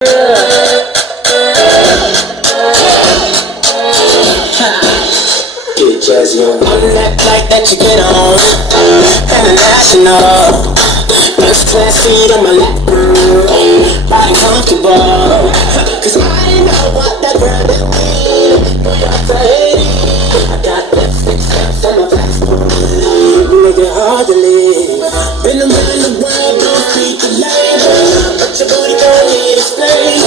Get jazzy on that flight that you get on. International. First class seat on my lap. Body comfortable. Cause I know what that girl is mean. New York to Haiti. I got lipstick stamps on my passport. Make it hard to live. Been around the world, don't speak the language. But your booty gon' need explaining.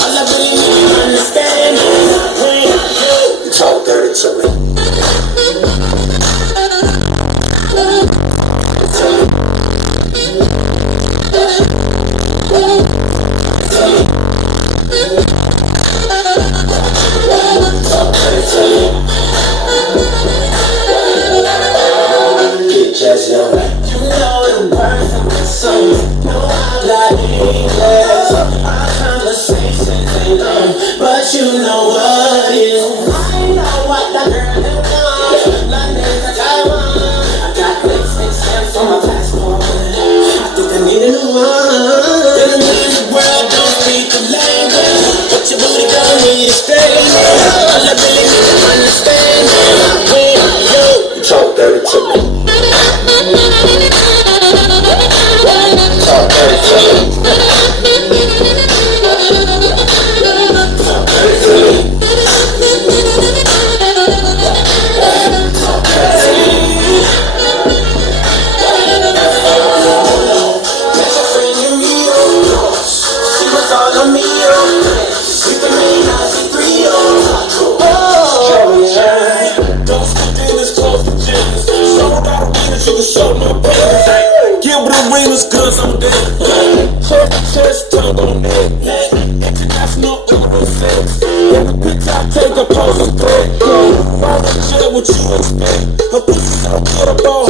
All I really need to understand is when you talk dirty to me. Get jazzy on that. You know the words of the song. Know I'm not English. Our conversations ain't long, but you know what is. I know what that girl is on. London to Taiwan. I got lipstick stamps on my passport. I think I need a new one. Been around the world, don't speak the language, but your booty gon' need a straightening. All I really need to understand is when you talk dirty to me. Talk dirty to me. Talk dirty to me. Talk dirty to me. Met your friend in New York. She was all on me, we can make nice and three, oh yeah. Don't skip in this close to Jesus. Sold out arenas, you can show my penis. Give with arenas, cause I'm dead. Church, tongue on that. International Euro 6. Every picture I take, I pose a threat. Why would I share what you expect? Her pussy so good, a ball